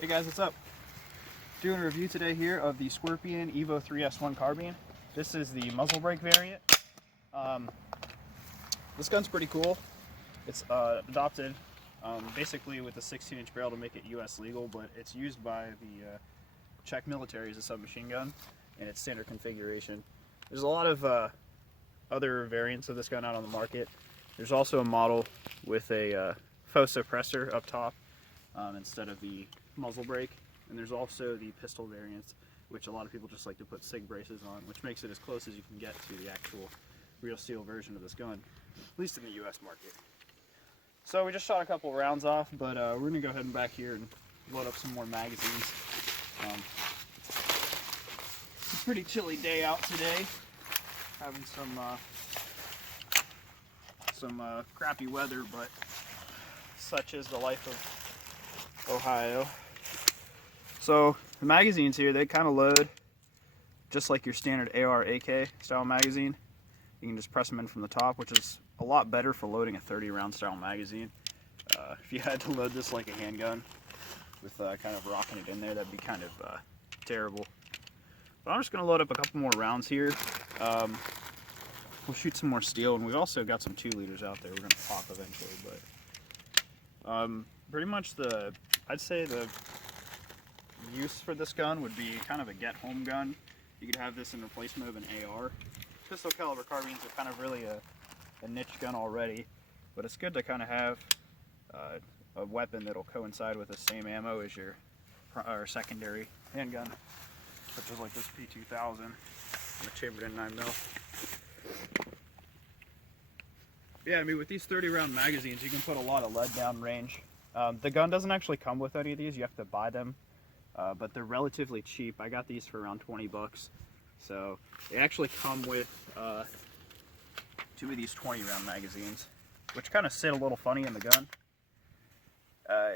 Hey guys, what's up? Doing a review today here of the Scorpion Evo 3S1 Carbine. This is the muzzle brake variant. This gun's pretty cool. It's adopted basically with a 16-inch barrel to make it US legal, but it's used by the Czech military as a submachine gun in its standard configuration. There's a lot of other variants of this gun out on the market. There's also a model with a faux suppressor up top instead of the muzzle brake, and there's also the pistol variants, which a lot of people just like to put SIG braces on, which makes it as close as you can get to the actual real steel version of this gun, at least in the US market. So we just shot a couple rounds off, but we're gonna go ahead and back here and load up some more magazines. It's a pretty chilly day out today, having some crappy weather, but such is the life of Ohio. So the magazines here, they kind of load just like your standard AR/AK style magazine. You can just press them in from the top, which is a lot better for loading a 30-round style magazine. If you had to load this like a handgun with kind of rocking it in there, that'd be kind of terrible. But I'm just going to load up a couple more rounds here. We'll shoot some more steel, and we've also got some 2 liters out there we're going to pop eventually. But pretty much I'd say the use for this gun would be kind of a get-home gun. You could have this in replacement of an AR. Pistol caliber carbines are kind of really a niche gun already, but it's good to kind of have a weapon that'll coincide with the same ammo as your secondary handgun, such as like this P2000 and a chambered in 9mm. Yeah, I mean, with these 30-round magazines, you can put a lot of lead down range. The gun doesn't actually come with any of these. You have to buy them, but they're relatively cheap. I got these for around 20 bucks. So they actually come with 2 of these 20-round magazines, which kind of sit a little funny in the gun.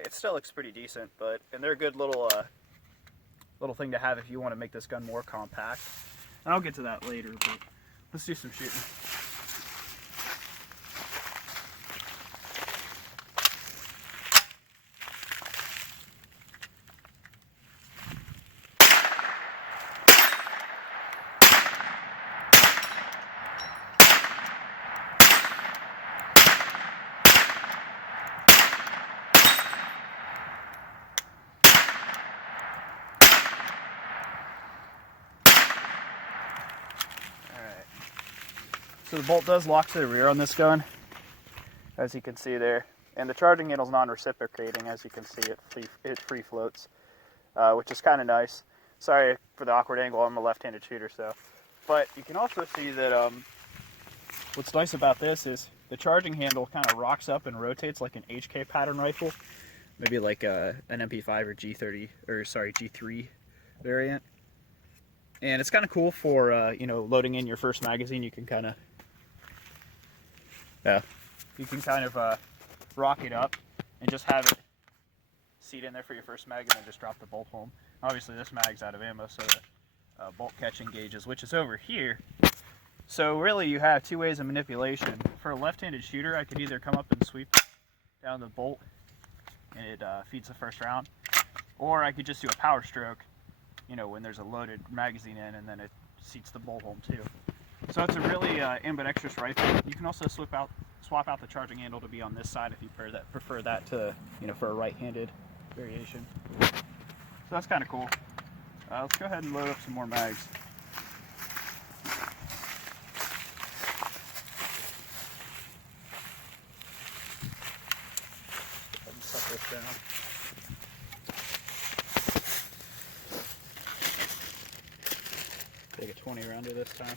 It still looks pretty decent, and they're a good little thing to have if you want to make this gun more compact. And I'll get to that later, but let's do some shooting. So the bolt does lock to the rear on this gun, as you can see there, and the charging handle is non-reciprocating. As you can see, it free floats, which is kind of nice. Sorry for the awkward angle. I'm a left-handed shooter, but you can also see that what's nice about this is the charging handle kind of rocks up and rotates like an HK pattern rifle, maybe like an MP5 or G3 variant. And it's kind of cool for loading in your first magazine. You can kind of rock it up and just have it seat in there for your first mag, and then just drop the bolt home. Obviously this mag's out of ammo, so the bolt catch engages, which is over here. So really you have 2 ways of manipulation. For a left-handed shooter, I could either come up and sweep down the bolt and it feeds the first round, or I could just do a power stroke, when there's a loaded magazine in, and then it seats the bolt home too. So it's a really ambidextrous rifle. You can also swap out the charging handle to be on this side if you prefer that to, for a right-handed variation. So that's kind of cool. Let's go ahead and load up some more mags. Set this down. Take a 20 rounder this time.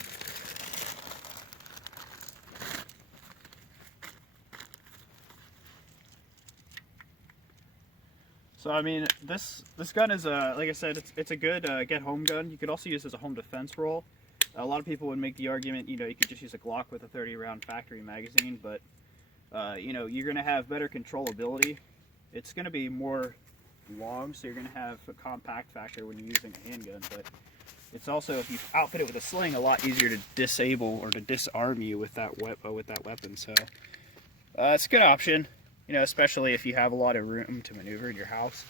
So I mean, this gun is like I said, it's a good get-home gun. You could also use it as a home defense role. A lot of people would make the argument, you could just use a Glock with a 30-round factory magazine, but you're going to have better controllability. It's going to be more long, so you're going to have a compact factor when you're using a handgun, but it's also, if you outfit it with a sling, a lot easier to disable or to disarm you with that weapon. So it's a good option, especially if you have a lot of room to maneuver in your house.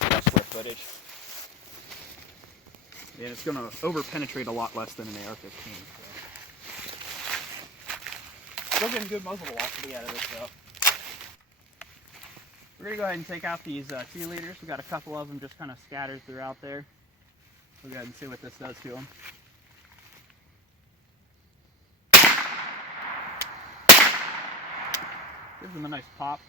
That's what footage. And it's going to over-penetrate a lot less than an AR-15. So. Still getting good muzzle velocity out of this, though. We're going to go ahead and take out these cheerleaders. We've got a couple of them just kind of scattered throughout there. We'll go ahead and see what this does to them. Gives them a nice pop.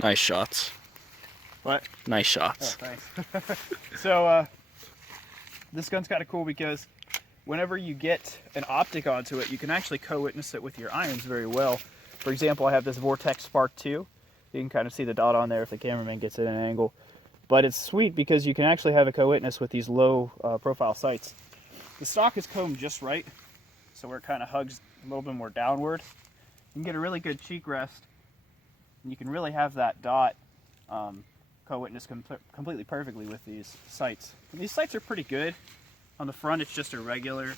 Nice shots. What? Nice shots. Oh, thanks. So, this gun's kind of cool because whenever you get an optic onto it, you can actually co-witness it with your irons very well. For example, I have this Vortex Spark 2. You can kind of see the dot on there if the cameraman gets it at an angle. But it's sweet because you can actually have a co-witness with these low profile sights. The stock is combed just right, so where it kind of hugs a little bit more downward. You can get a really good cheek rest. And you can really have that dot co-witness completely perfectly with these sights. And these sights are pretty good. On the front, it's just a regular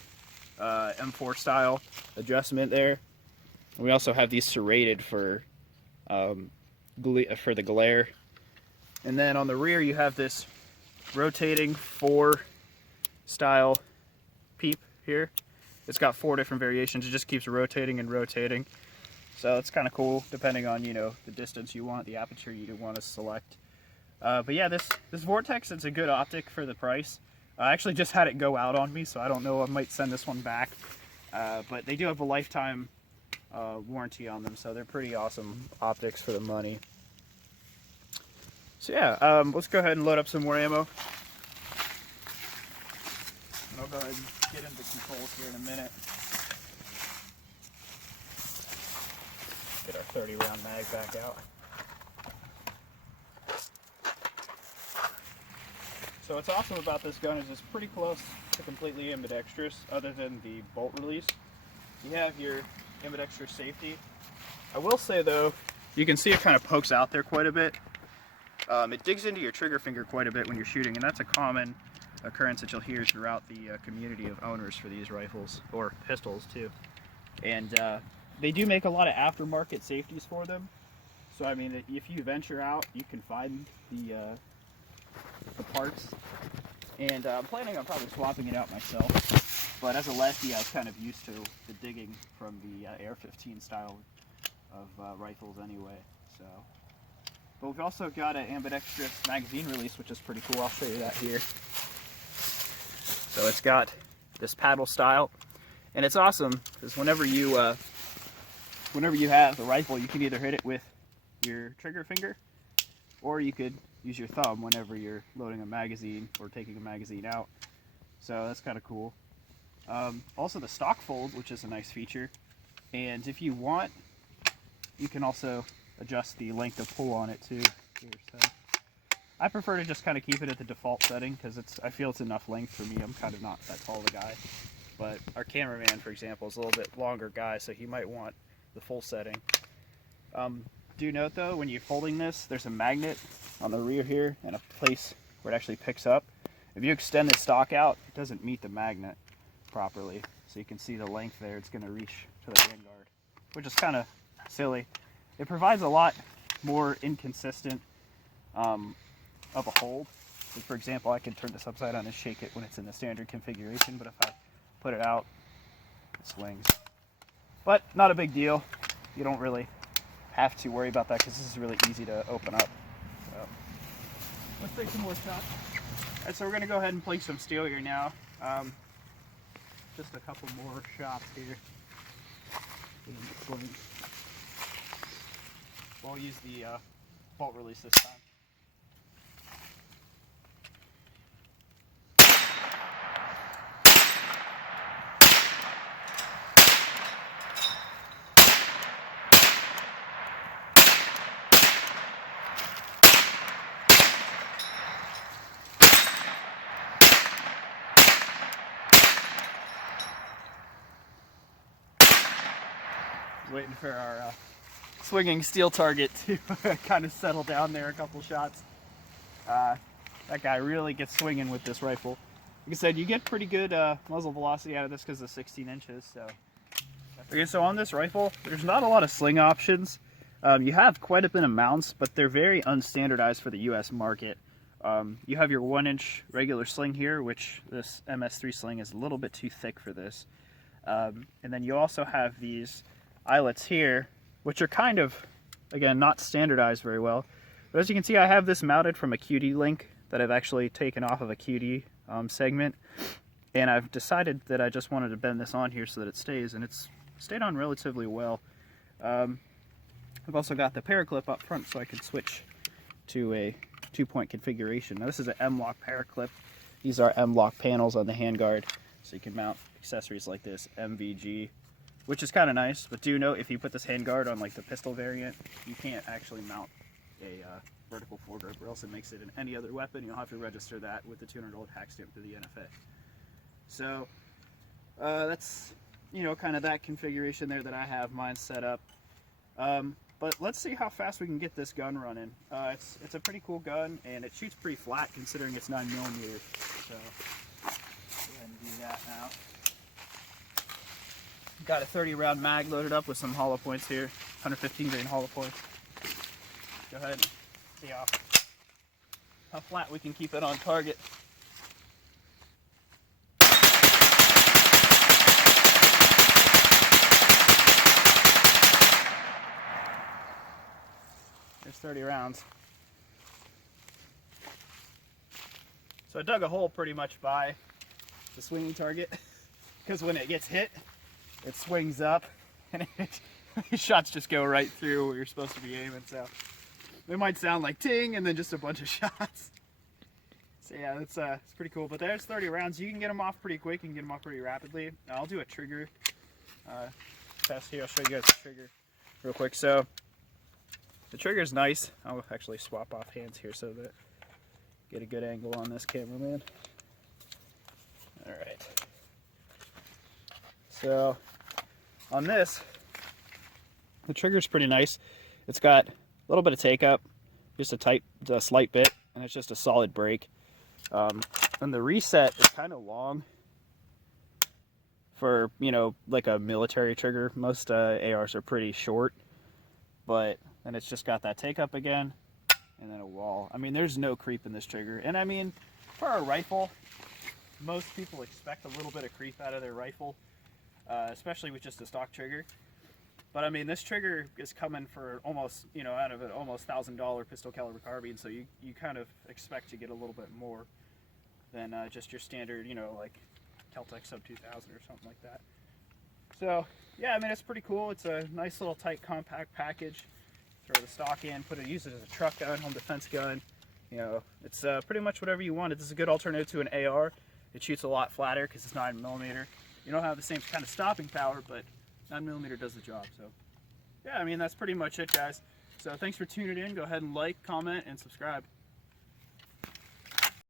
M4 style adjustment there. And we also have these serrated for the glare. And then on the rear, you have this rotating 4 style peep here. It's got 4 different variations. It just keeps rotating and rotating. So it's kind of cool, depending on, you know, the distance you want, the aperture you want to select. But yeah, this Vortex, it's a good optic for the price. I actually just had it go out on me, so I don't know, I might send this one back. But they do have a lifetime warranty on them, so they're pretty awesome optics for the money. So yeah, let's go ahead and load up some more ammo. I'll go ahead and get into controls here in a minute. Get our 30 round mag back out. So what's awesome about this gun is it's pretty close to completely ambidextrous, other than the bolt release. You have your ambidextrous safety. I will say though, you can see it kind of pokes out there quite a bit. It digs into your trigger finger quite a bit when you're shooting, and that's a common occurrence that you'll hear throughout the community of owners for these rifles, or pistols too. And they do make a lot of aftermarket safeties for them. So I mean, if you venture out, you can find the parts. And I'm planning on probably swapping it out myself. But as a lefty, I was kind of used to the digging from the AR-15 style of rifles anyway. So, but we've also got an ambidextrous magazine release, which is pretty cool. I'll show you that here. So it's got this paddle style, and it's awesome because whenever you have the rifle, you can either hit it with your trigger finger, or you could use your thumb whenever you're loading a magazine or taking a magazine out. So that's kind of cool. Also the stock folds, which is a nice feature. And if you want, you can also adjust the length of pull on it too. Here, so I prefer to just kind of keep it at the default setting because I feel it's enough length for me. I'm kind of not that tall of a guy. But our cameraman, for example, is a little bit longer guy, so he might want the full setting. Do note though, when you're folding this, there's a magnet on the rear here and a place where it actually picks up. If you extend the stock out, it doesn't meet the magnet properly. So you can see the length there, it's going to reach to the handguard, which is kind of silly. It provides a lot more inconsistent of a hold. So for example, I can turn this upside down and shake it when it's in the standard configuration, but if I put it out, it swings. But not a big deal. You don't really have to worry about that because this is really easy to open up. So let's take some more shots. Alright, so we're going to go ahead and place some steel here now. Just a couple more shots here. We'll use the bolt release this time. Waiting for our swinging steel target to kind of settle down there a couple shots. That guy really gets swinging with this rifle. I said, you get pretty good muzzle velocity out of this because of 16 inches. So, okay, so on this rifle, there's not a lot of sling options. You have quite a bit of mounts, but they're very unstandardized for the U.S. market. You have your 1-inch regular sling here, which this MS3 sling is a little bit too thick for this. And then you also have these eyelets here, which are kind of, again, not standardized very well. But as you can see, I have this mounted from a QD link that I've actually taken off of a QD segment. And I've decided that I just wanted to bend this on here so that it stays, and it's stayed on relatively well. I've also got the paraclip up front so I can switch to a 2-point configuration. Now this is an M-LOK paraclip. These are M-LOK panels on the handguard, so you can mount accessories like this MVG, which is kind of nice. But do note, if you put this handguard on like the pistol variant, you can't actually mount a vertical foregrip, or else it makes it in any other weapon. You'll have to register that with the $200 tax stamp to the NFA. So that's, you know, kind of that configuration there that I have mine set up. But let's see how fast we can get this gun running. It's a pretty cool gun, and it shoots pretty flat considering it's 9mm. So go ahead and do that now. Got a 30-round mag loaded up with some hollow points here, 115 grain hollow points. Go ahead and see how flat we can keep it on target. There's 30 rounds. So I dug a hole pretty much by the swinging target, because when it gets hit, it swings up, and shots just go right through where you're supposed to be aiming. So it might sound like ting, and then just a bunch of shots. So yeah, it's pretty cool. But there's 30 rounds. You can get them off pretty quick. You can get them off pretty rapidly. I'll do a trigger test here. I'll show you guys the trigger real quick. So the trigger's nice. I'll actually swap off hands here so that get a good angle on this cameraman. All right. So on this, the trigger's pretty nice. It's got a little bit of take up, just a slight bit, and it's just a solid break. And the reset is kind of long for, you know, like a military trigger. Most ARs are pretty short, but then it's just got that take up again, and then a wall. I mean, there's no creep in this trigger. And I mean, for a rifle, most people expect a little bit of creep out of their rifle, especially with just a stock trigger. But I mean, this trigger is coming for almost, you know, out of an almost $1,000 pistol caliber carbine, so you kind of expect to get a little bit more than just your standard, you know, like Kel-Tec Sub 2000 or something like that. So yeah, I mean, it's pretty cool. It's a nice little tight compact package. Throw the stock in, use it as a truck gun, home defense gun. You know, it's pretty much whatever you want. This is a good alternative to an AR. It shoots a lot flatter because it's 9mm. You don't have the same kind of stopping power, but 9mm does the job. So yeah, I mean, that's pretty much it, guys. So thanks for tuning in. Go ahead and like, comment, and subscribe.